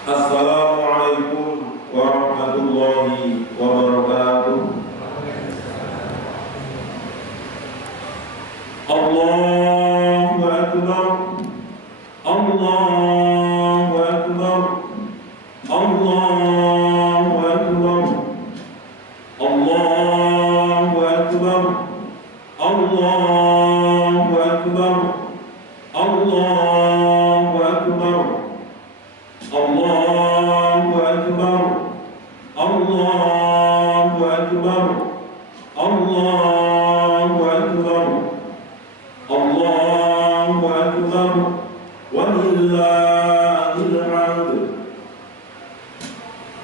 Assalamualaikum warahmatullahi wabarakatuh. Allahu Akbar, Allahu Akbar, Allahu Akbar, Allahu Akbar, Allahu Akbar, Allahu Akbar, Allahu Akbar, Allahu Akbar, Allahu Akbar, Allahu Akbar, walillahil hamd.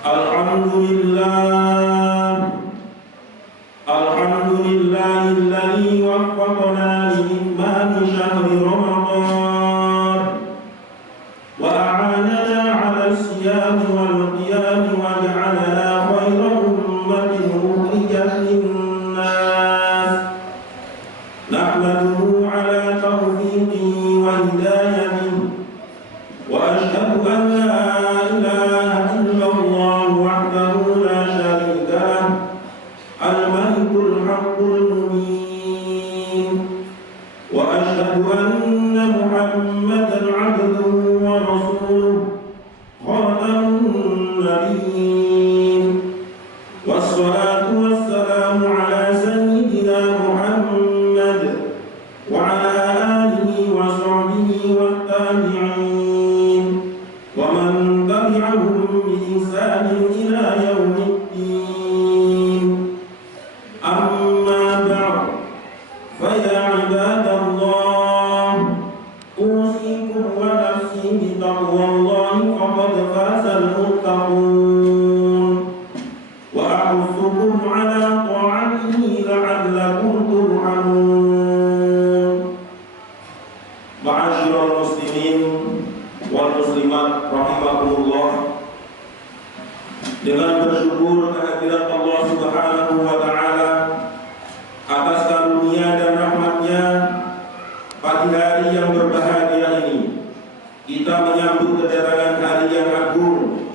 Alhamdulillah, alhamdulillahilladzi waffaqana li itmami syahri Ramadan wa a'anana 'ala as-siyam wal qiyam wa ja'alana khayra ummatin ukhrijat lin-nas. Nahmaduhu 'ala tawfiqihi wa hidayatihi wa ashhadu an la ilaha illallah wahdahu la syarika lahu al-malikul haqqul mubin wa ashhadu anna Muhammadan 'abduhu wa rasuluhu khatamun nabiyyin. Wassalatu wassalamu ala sayyidina Muhammad wa ala alihi wa sahbihi wa tabi'in wa man tabi'ahum bi ihsanin ila yaumiddin. Amma ba'd, fa ya ibadallah, usikum wa nafsi bi taqwallahi faqad fazal muttaqun wa a'udzukum ala ta'atihi la'allakum turhamun. Ma'asyiral muslimin wal muslimat rahimakumullah, dengan bersyukur kehadirat Allah Subhanahu wa taala atas karunia dan rahmatnya, pagi hari yang berbahagia ini kita menyambut kedatangan hari yang agung,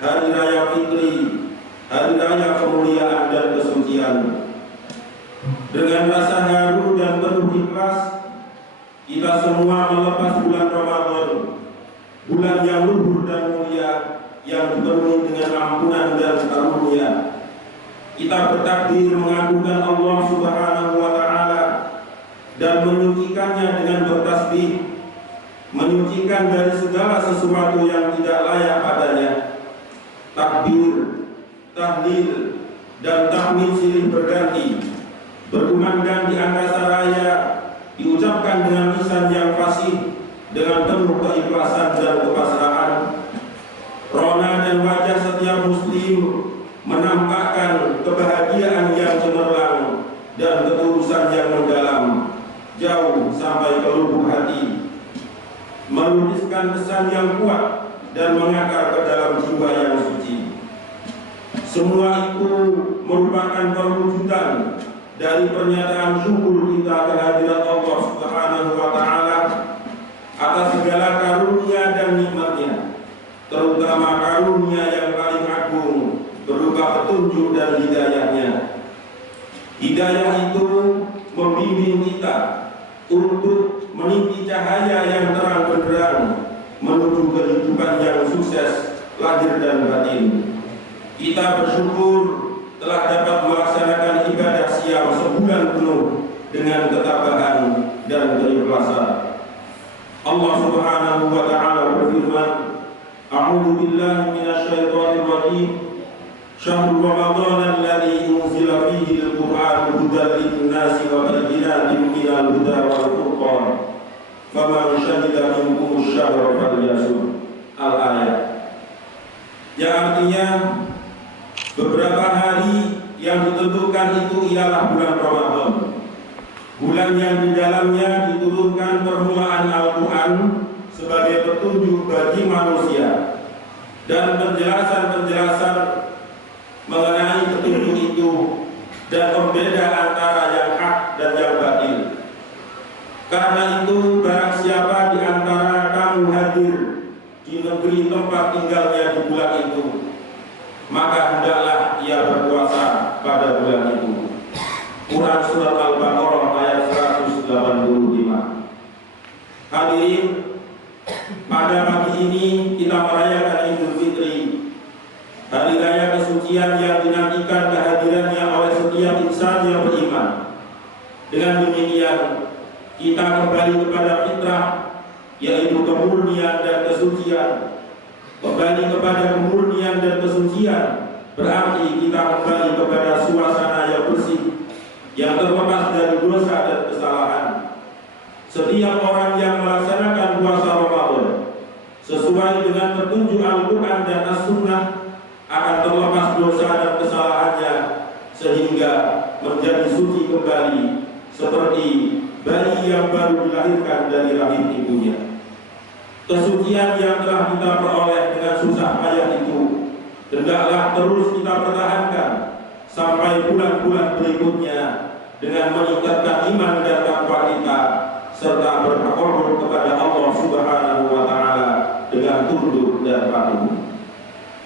hari raya Fitri, hari raya kemuliaan dan kesucian. Dengan rasa haru dan penuh ikhlas, kita semua melepas bulan Ramadan, bulan yang luhur dan mulia, yang dipenuhi dengan ampunan dan karunia. Kita bertakbir mengagungkan Allah Subhanahu wa taala dan menyucikannya dengan bertasbih, menyucikan dari segala sesuatu yang tidak layak padanya. Takbir, tahlil, dan tahmid silih berganti, berkumandang di angkasa raya, diucapkan dengan lisan yang fasih, dengan penuh keikhlasan dan kepasrahan. Rona dan wajah setiap muslim menampakkan kebahagiaan yang cemerlang dan ketulusan yang mendalam, jauh sampai ke lubuk hati, melukiskan pesan yang kuat dan mengakar ke dalam jiwa yang suci. Semua itu merupakan perwujudan dari pernyataan syukur kita kehadirat Allah Subhanahu wa taala atas segala karunia dan nikmatnya, terutama karunia yang paling agung berupa petunjuk dan hidayahnya. Hidayah itu membimbing kita untuk meniti cahaya yang terang benderang menuju kehidupan yang sukses lahir dan batin. Kita bersyukur telah dapat melaksanakan ibadah siam sebulan penuh dengan ketabahan dan keikhlasan. Allah Subhanahu wa taala berfirman, A'udzu billahi minasy syaithanir rajim. Syahrul Ramadan alladzi unzila fihi al-Qur'an hudan lin-nasi wa bayyinatin minal huda wal furqan. Faman syahida minkum asy-syahra falyasum. Al-ayat. Yang artinya beberapa hari yang ditentukan itu ialah bulan Ramadan, bulan yang di dalamnya diturunkan permulaan Al-Quran sebagai petunjuk bagi manusia dan penjelasan-penjelasan mengenai petunjuk itu dan pembeda antara yang hak dan yang batil. Karena itu barang siapa di antara kamu hadir di negeri diberi tempat tinggalnya di bulan itu, maka hendaklah ia berpuasa pada bulan itu. Quran Surat Al-Baqarah ayat 185. Hadirin, pada pagi ini kita merayakan Idul Fitri, hari raya kesucian yang dinantikan kehadirannya oleh setiap insan yang beriman. Dengan demikian, kita kembali kepada fitrah, yaitu kemurnian dan kesucian. Kembali kepada kemurnian dan kesucian berarti kita kembali kepada suasana yang bersih, yang terlepas dari dosa dan kesalahan. Setiap orang yang melaksanakan puasa Ramadan sesuai dengan petunjuk Al-Quran dan As-Sunnah akan terlepas dosa dan kesalahannya, sehingga menjadi suci kembali seperti bayi yang baru dilahirkan dari rahim ibunya. Kesucian yang telah kita peroleh dengan susah payah itu hendaklah terus kita pertahankan sampai bulan-bulan berikutnya dengan meningkatkan iman dan takwa kita, serta bertakarrub kepada Allah Subhanahu wa taala dengan tunduk dan patuh.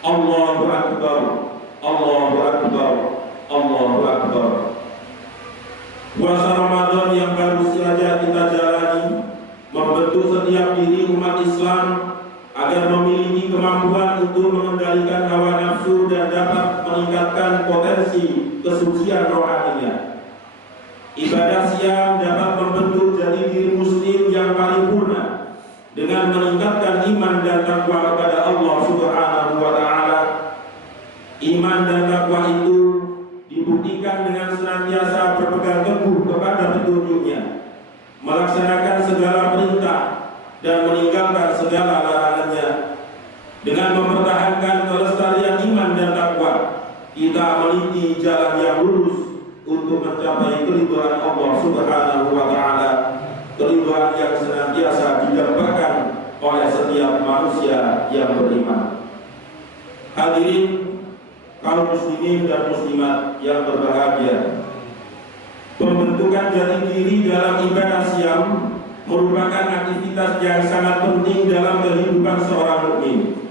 Allahu Akbar, Allahu Akbar, Allahu Akbar. Puasa Ramadan yang baru saja kita jalani membentuk setiap diri umat Islam agar memiliki kemampuan untuk mengendalikan hawa nafsu dan dapat meningkatkan potensi kesucian rohaninya. Ibadah siam dapat membentuk jadi diri muslim yang paripurna dengan meningkatkan iman dan takwa kepada Allah Subhanahu wa taala. Iman dan takwa itu dibuktikan dengan senantiasa berpegang teguh kepada petunjuknya, melaksanakan segala perintah dan meninggalkan segala larangannya. Dengan mempertahankan kelestarian iman dan takwa, kita meniti jalan yang lurus untuk mencapai keridhaan Allah Subhanahu wa taala, keridhaan yang senantiasa didambakan oleh setiap manusia yang beriman. Hadirin kaum muslimin dan muslimat yang berbahagia, pembentukan jati diri dalam ibadah siam merupakan aktivitas yang sangat penting dalam kehidupan seorang mukmin.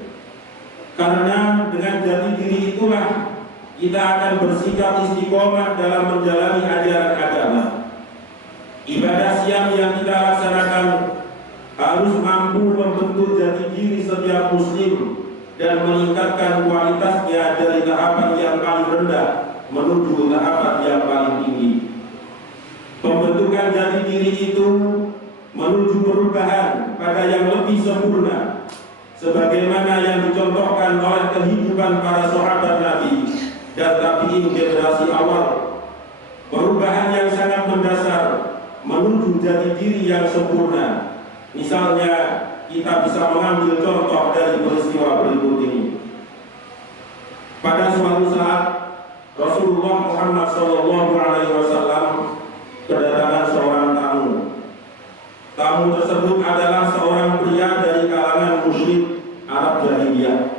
Karena dengan jati diri itulah kita akan bersikap istiqomah dalam menjalani ajaran agama. Ibadah siam yang kita laksanakan harus mampu membentuk jati diri setiap muslim dan meningkatkan kualitasnya dari tahapan yang paling rendah menuju tahapan yang paling tinggi. Pembentukan jati diri itu menuju perubahan pada yang lebih sempurna, sebagaimana yang dicontohkan oleh kehidupan para sahabat Nabi dan tabi'in generasi awal. Perubahan yang sangat mendasar menuju jati diri yang sempurna. Misalnya, kita bisa mengambil contoh dari peristiwa berikut ini. Pada suatu saat, Rasulullah Muhammad SAW kedatangan seorang tamu. Tamu tersebut adalah seorang pria dari kalangan musyrik Arab Jahiliyah.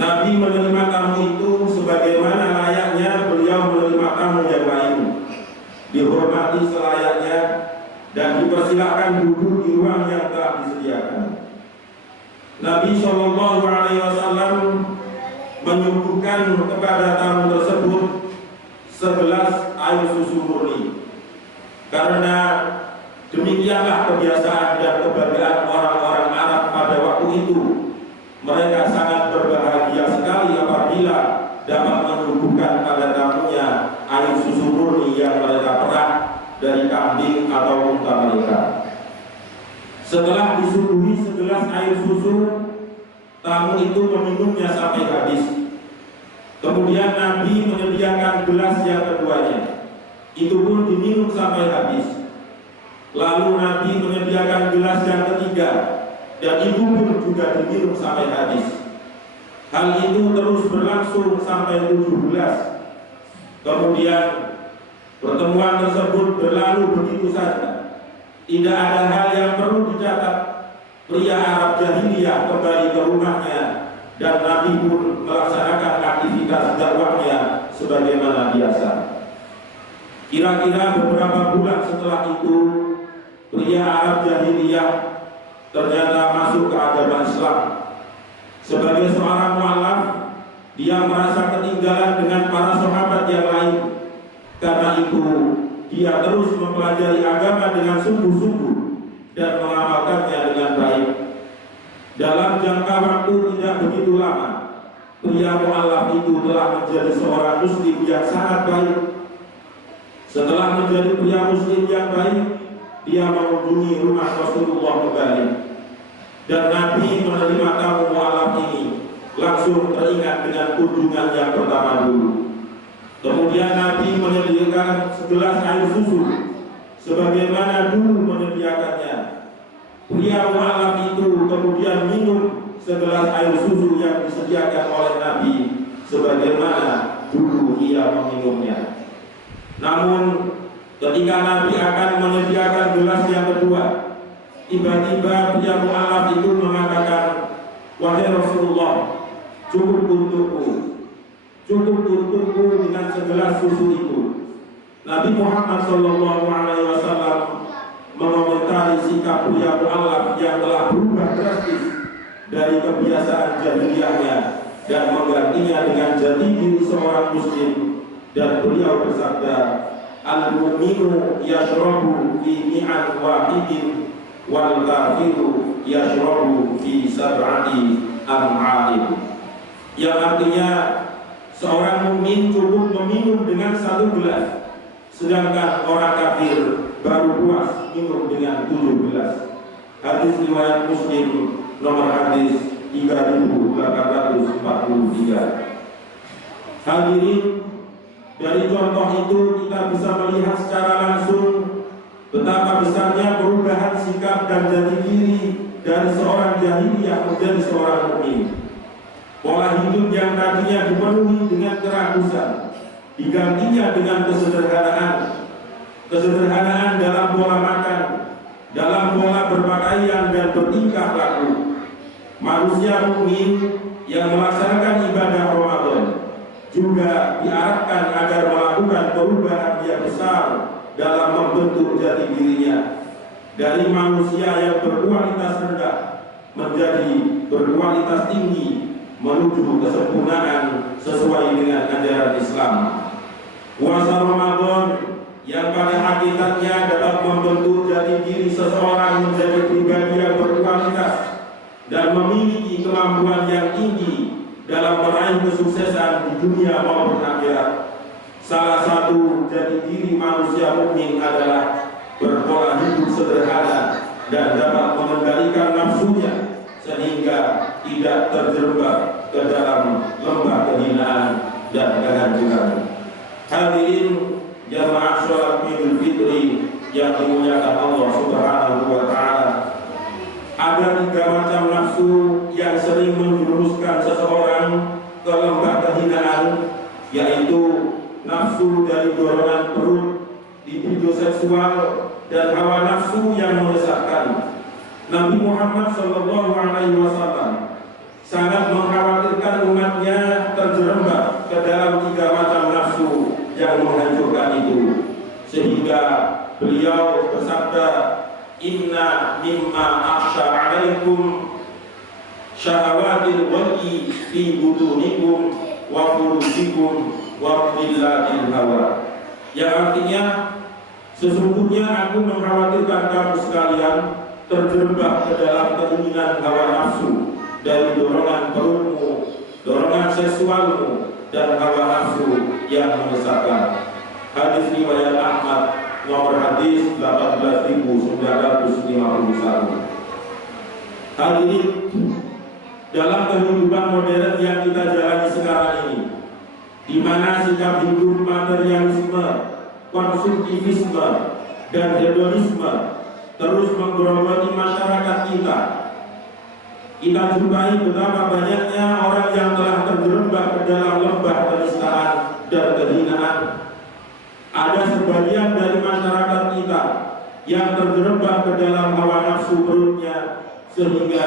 Nabi menerima tamu itu sebagaimana layaknya beliau menerima tamu yang lain, dihormati selayaknya dan dipersilakan duduk di ruang yang telah disediakan. Nabi SAW menyuguhkan kepada tamu tersebut segelas air susu murni, karena demikianlah kebiasaan dan kebahagiaan orang-orang Arab pada waktu itu. Mereka sangat berbahagia sekali apabila dapat menyuguhkan pada tamunya air susu murni yang mereka perah dari kambing atau unta mereka. Setelah disuguhi segelas air susu, tamu itu meminumnya sampai habis. Kemudian Nabi menyediakan gelas yang keduanya, itu pun diminum sampai habis. Lalu Nabi menyediakan gelas yang ketiga, dan itu pun juga diminum sampai habis. Hal itu terus berlangsung sampai 7 gelas. Kemudian pertemuan tersebut berlalu begitu saja. Tidak ada hal yang perlu dicatat. Pria Arab Jahiliyah kembali ke rumahnya dan Nabi pun melaksanakan aktivitas dakwahnya sebagaimana biasa. Kira-kira beberapa bulan setelah itu, pria Arab Jahiliyah ternyata masuk ke agama Islam. Sebagai seorang mu'alaf, dia merasa ketinggalan dengan para sahabat yang lain. Karena itu, dia terus mempelajari agama dengan sungguh-sungguh dan mengamalkannya dengan baik. Dalam jangka waktu tidak begitu lama, pria mu'alaf itu telah menjadi seorang muslim yang sangat baik. Setelah menjadi pria muslim yang baik, dia mengunjungi rumah Rasulullah kembali. Dan Nabi menerima tamu mu'alaf ini, langsung teringat dengan kunjungan yang pertama dulu. Kemudian Nabi menyediakan segelas air susu sebagaimana dulu menyediakannya. Pria mu'alaf itu kemudian minum segelas air susu yang disediakan oleh Nabi sebagaimana dulu ia meminumnya. Namun ketika Nabi akan menyediakan gelas yang kedua, tiba-tiba pria mu'alaf itu mengatakan, "Wahai Rasulullah, cukup untukku dengan segelas susu itu." Nabi Muhammad SAW mengomentari sikap pria mu'alaf yang telah berubah drastis dari kebiasaan jahiliyahnya dan menggantinya dengan jati diri seorang muslim. Dan beliau bersabda, "Al-mu'minu yashrabu fi mi'an wahidin wal kafiru yashrabu fi sab'ati am'a'in." Yang artinya seorang mukmin cukup meminum dengan satu gelas, sedangkan orang kafir baru puas minum dengan 7 gelas. Hadis riwayat Muslim nomor hadis 3843. Hadirin, dari contoh itu kita bisa melihat secara langsung betapa besarnya perubahan sikap dan jati diri dari seorang jahiliyah menjadi seorang mukmin. Pola hidup yang tadinya dipenuhi dengan keragusan digantinya dengan kesederhanaan dalam pola makan, dalam pola berpakaian dan bertingkah laku. Manusia mukmin yang melaksanakan ibadah Ramadan juga diarahkan agar melakukan perubahan yang besar dalam membentuk jati dirinya dari manusia yang berkualitas rendah menjadi berkualitas tinggi menuju kesempurnaan sesuai dengan ajaran Islam. Puasa Ramadan yang pada hakikatnya dapat membentuk jati diri seseorang menjadi pribadi yang berkualitas dan memiliki kemampuan yang tinggi dalam meraih kesuksesan di dunia maupun akhirat. Salah satu jati diri manusia mukmin adalah berpola hidup sederhana dan dapat mengendalikan nafsunya sehingga tidak terjerembab ke dalam lembah kehinaan dan kehancuran. Hadirin jamaah sholat Idul Fitri yang dimuliakan Allah Subhanahu wa Ta'ala, ada 3 macam nafsu yang sering menjerumuskan seseorang ke lembah kehinaan, yaitu nafsu dari dorongan perut, libido seksual, dan hawa nafsu yang menyesatkan. Nabi Muhammad SAW sangat mengkhawatirkan umatnya terjerembab ke dalam 3 macam nafsu yang menghancurkan itu, sehingga beliau bersabda, "Inna mimma akhsha 'alaikum syahawatil wali fi butunikum wa furujikum wa qillatil hawa." Yang artinya, sesungguhnya aku mengkhawatirkan kamu sekalian terjerembab ke dalam keinginan hawa nafsu dari dorongan perutmu, dorongan seksualmu, dan hawa nafsu yang menyesatkan. Hadis riwayat Ahmad nomor hadis 18.951. Hadirin, dalam kehidupan modern yang kita jalani sekarang ini, di mana sikap hidup materialisme, konsumtivisme, dan hedonisme terus menggerogoti masyarakat kita, kita jumpai betapa banyaknya orang yang telah terjerembab ke dalam lembah penistaan dan kehinaan. Ada sebagian dari masyarakat kita yang terjerembab ke dalam hawa nafsu perutnya sehingga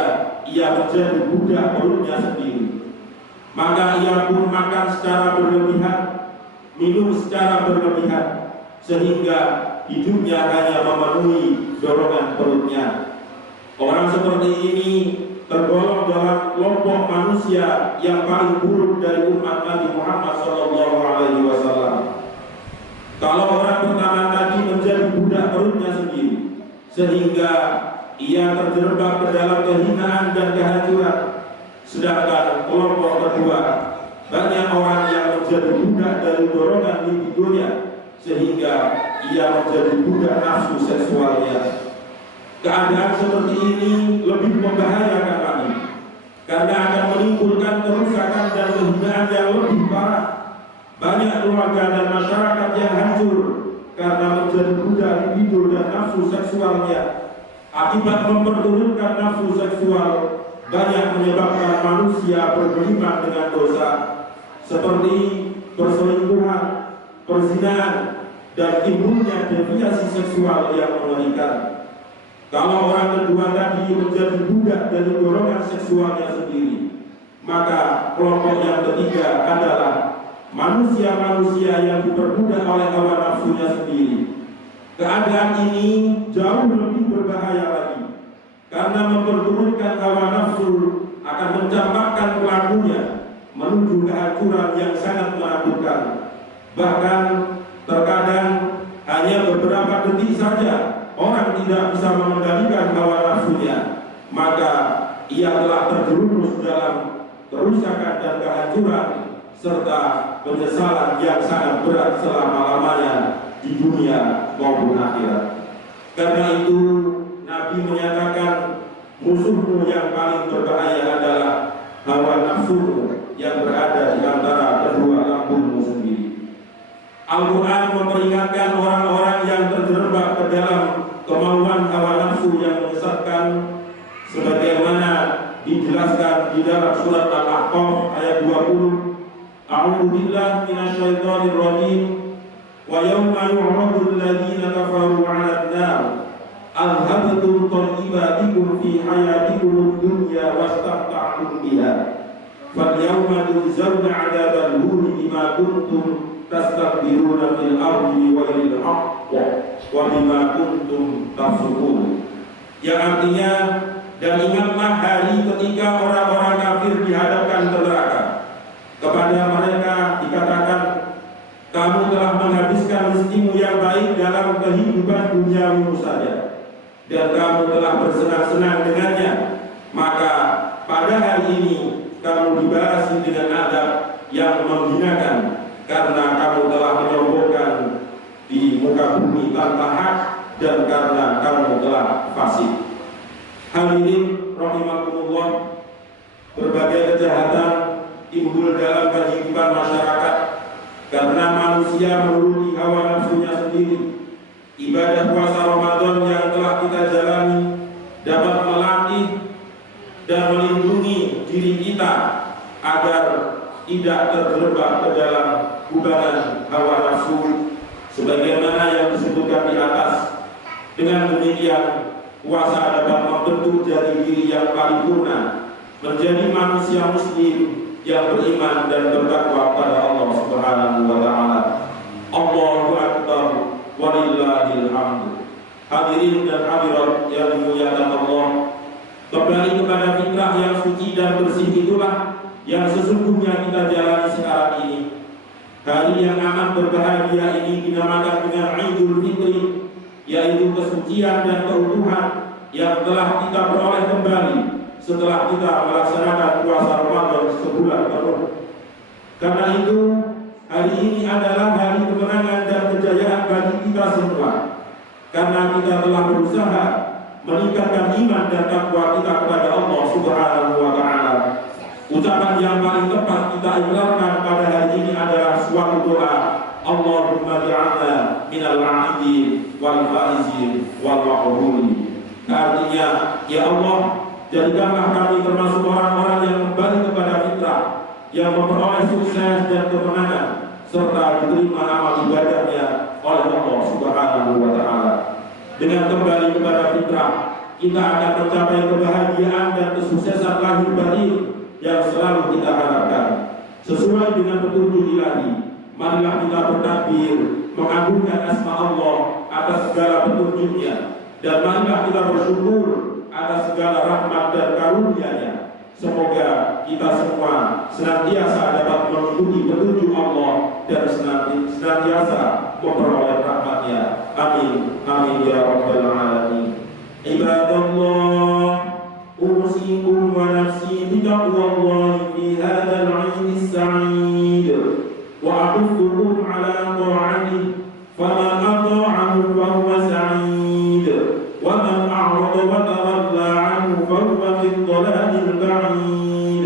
ia menjadi budak perutnya sendiri. Maka ia pun makan secara berlebihan, minum secara berlebihan, sehingga hidupnya hanya memenuhi dorongan perutnya. Orang seperti ini tergolong dalam kelompok manusia yang paling buruk dari umat Nabi Muhammad SAW. Kalau orang pertama tadi menjadi budak perutnya sendiri, sehingga ia terjerembab ke dalam kehinaan dan kehancuran. Sedangkan kelompok kedua, banyak orang yang menjadi budak dari dorongan mimpi dunia, sehingga ia menjadi budak nafsu seksualnya. Keadaan seperti ini lebih membahayakan kami, karena akan menimbulkan kerusakan dan kehinaan yang lebih parah. Banyak keluarga dan masyarakat yang hancur karena menjadi budak libido dan nafsu seksualnya. Akibat memperturutkan nafsu seksual, banyak menyebabkan manusia bergelimang dengan dosa seperti perselingkuhan, perzinahan, dan timbulnya deviasi seksual yang mengerikan. Kalau orang kedua tadi menjadi budak dari dorongan seksualnya sendiri, maka kelompok yang ketiga adalah manusia-manusia yang diperbudak oleh hawa nafsunya sendiri. Keadaan ini jauh lebih berbahaya lagi, karena memperturutkan hawa nafsu akan mencampakkan pelakunya menuju kehancuran yang sangat menakutkan. Bahkan terkadang hanya beberapa detik saja orang tidak bisa mengendalikan hawa nafsunya, maka ia telah terjerumus dalam kerusakan dan kehancuran serta penyesalan yang sangat berat selama-lamanya di dunia maupun akhirat. Karena itu Nabi menyatakan musuhmu yang paling berbahaya adalah hawa nafsumu yang berada di antara kedua lambungmu sendiri. Al-Quran memperingatkan orang-orang yang terjerembab ke dalam kemauan hawa nafsu yang menyesatkan, sebagaimana dijelaskan di dalam surat Al-Ahqaf ayat 20. A'udzu billahi minasyaitonir rajim. Wa yawma yu'radu alladziina kafaru 'alan nar adhabtum thayyibatikum fi hayatikum ad-dunya wastamta'tum biha fal yawma tujzauna 'adzabal huni bima kuntum tastakbiruna fil ardi bighairil haqq wa bima kuntum tafsukun. Yang artinya, dan ingatlah hari ketika orang-orang kafir dihadapkan ke neraka. Kepada mereka dikatakan, kamu telah menghabiskan rezekimu yang baik dalam kehidupan duniawimu saja, dan kamu telah bersenang-senang dengannya. Maka pada hari ini kamu dibarasi dengan azab yang menghinakan, karena kamu telah menyombongkan di muka bumi tanpa hak, dan karena kamu telah fasik. Hadirin rahimakumullah, berbagai kejahatan timbul dalam kehidupan masyarakat karena manusia menuruti hawa nafsunya sendiri. Ibadah puasa Ramadan yang telah kita jalani dapat melatih dan melindungi diri kita agar tidak terjerembab ke dalam kubangan hawa nafsu, sebagaimana yang disebutkan di atas. Dengan demikian, puasa dapat membentuk jati diri yang paripurna, menjadi manusia muslim yang beriman dan bertakwa pada Allah Subhanahu wa taala. Allahu akbar walillahil hamd. Hadirin dan hadirat yang dimuliakan Allah, kembali kepada fitrah yang suci dan bersih itulah yang sesungguhnya kita jalani sekarang ini. Hari yang amat berbahagia ini dinamakan dengan Idul Fitri, yaitu kesucian dan keutuhan yang telah kita peroleh kembali setelah kita melaksanakan puasa Ramadan sebulan penuh. Karena itu, hari ini adalah hari kemenangan dan kejayaan bagi kita semua, karena kita telah berusaha meningkatkan iman dan takwa kita kepada Allah Subhanahu wa taala. Ucapan yang paling tepat kita ikrarkan pada hari ini adalah suatu doa, Allahumma ja'alna minal 'aidin wal faizin wal maqburin. Artinya, ya Allah, jadikanlah kami termasuk orang-orang yang kembali kepada fitrah, yang memperoleh sukses dan kemenangan, serta diterima amal ibadahnya oleh Allah Subhanahu wa taala. Dengan kembali kepada fitrah, kita akan mencapai kebahagiaan dan kesuksesan lahir batin yang selalu kita harapkan. Sesuai dengan petunjuk ilahi, marilah kita bertakbir, mengagungkan asma Allah atas segala petunjuknya, dan marilah kita bersyukur atas segala rahmat dan karunia-Nya. Semoga kita semua senantiasa dapat mengikuti petunjuk Allah dan senantiasa memperoleh rahmat-Nya. Amin. Amin ya rabbal alamin. Ibadallah, usikum wa nafsi bitaqwallahi fi hadzal 'aidis sa'id wa a'udzukum 'ala ta'atihi faman ata'ahu fa huwa sa'id wa man a'rada wa tawalla 'anhu fa huwa fi dhalalil ba'id.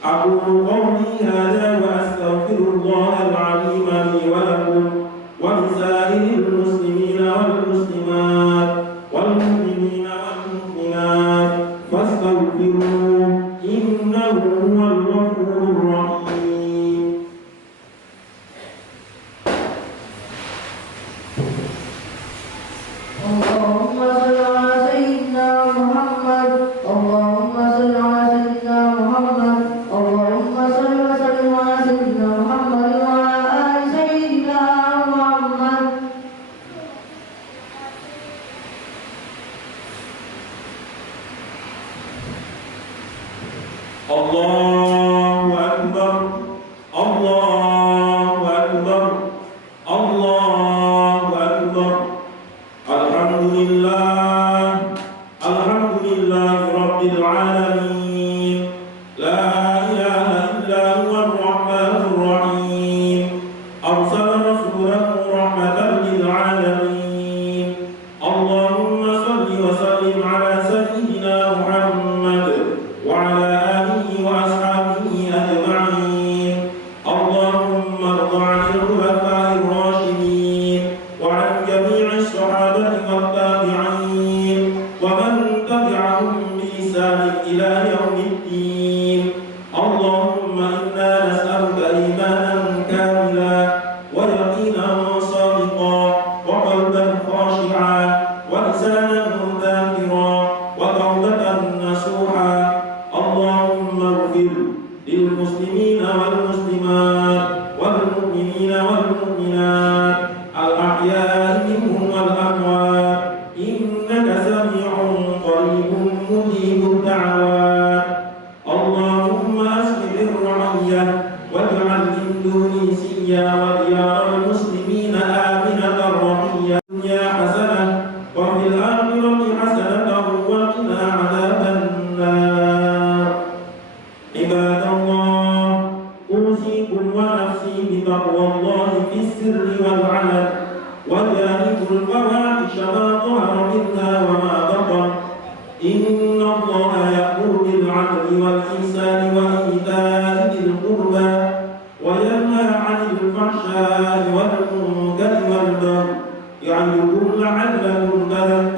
Aqulu qawli hadza wa astaghfirullahal 'azim li wa lakum wa lisa'iril muslimina wal muslimat wal mu'minina wal mu'minat fastaghfiruhu innahu huwal ghafurur rahim. Allahumma shalli ala sayyidina Muhammad. Allahumma shalli ala sayyidina Muhammad. Allahumma shalli wa sallim ala sayyidina Muhammad wa ala ali sayyidina Muhammad. Allahu akbar, Allahu akbar, Allahu akbar. Alhamdulillah, alhamdulillah rabbil alamin. La ilaha illa huwar rahmanur rahim. Arsala rasulahu rahmatan lil alamin. Allahumma salli wa sallim ala sayyidina Muhammad wa ala alihi wa ashabihi ajma'in. Allahumma arda 'anil khulafa'ir rasyidin wa 'an jami'is sahabati wat tabi'in wa man tabi'ahum bi ihsan ila yaumiddin. Allahumma inna nas'aluka imanan kamila wa yaqinan sadiqan wa qalban khashi'an wa lisanan dhakira wa tawbatan nasuha. Allahumma ighfir lil muslimina wal muslimat wal mu'minina wal mu'minat al ahya'i minhum wal amwat innaka sami'un qaribun mujibud da'wat. Allahumma aslih ar-ra'iyyah waj'al Indonesia wa diyar muslimina aminatan rahiyyah dunya hasanah wa fil akhirati hasanatan wa qina 'adzaban nar. Ibadallah, usikum wa nafsi bitaqwallahi fis sirri wal 'alan wa janibul fawahisha ma dhahara minha wa ma batan. Inna Allaha ya'muru bil 'adli wal ihsani wa ita'i dzil qurba wa yanha 'anil fahsya'i wal munkari wal baghi ya'idukum la'allakum tadhakkarun.